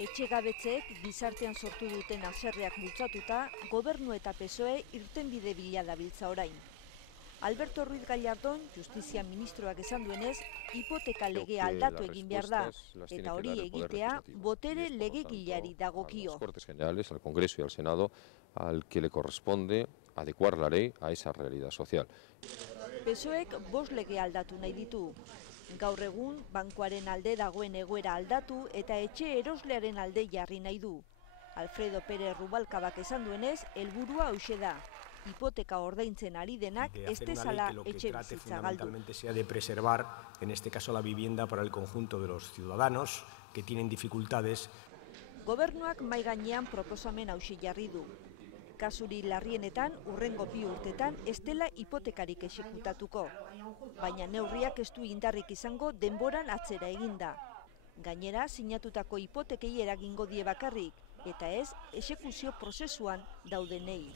Etxegabetzeek gizartean sortu duten haserreak bultzatuta, gobernu eta PSOE irtenbide bila dabiltza orain. Alberto Ruiz Gallardón, justizia ministroak esan duenez, hipoteka legea aldatu egin behar da, eta hori egitea botere legegileari dagokio. A las Cortes Generales, al Congreso y al Senado, al que le corresponde adecuar la ley a esa realidad social. PSOEk 5 lege aldatu nahi ditu. Gaur egun, bankuaren alde dagoen egoera aldatu eta etxe eroslearen alde jarri nahi du. Alfredo Pérez Rubalcabak esan duenez, helburua hauxe da. Hipoteka ordaintzen ari denak ez dezala etxe bizitza galdu. Fundamentalmente sea de preservar, en este caso, la vivienda para el conjunto de los ciudadanos que tienen dificultades. Gobernuak mahai gainean proposamen hauxe jarri du. Kasuri larrienetan, hurrengo 2 urtetan, ez dela hipotekarik exekutatuko. Baina neurriak ez du indarrik izango denboran atzera eginda. Gainera, sinatutako hipotekei eragingo die bakarrik, eta ez exekuzio prozesuan daudenei.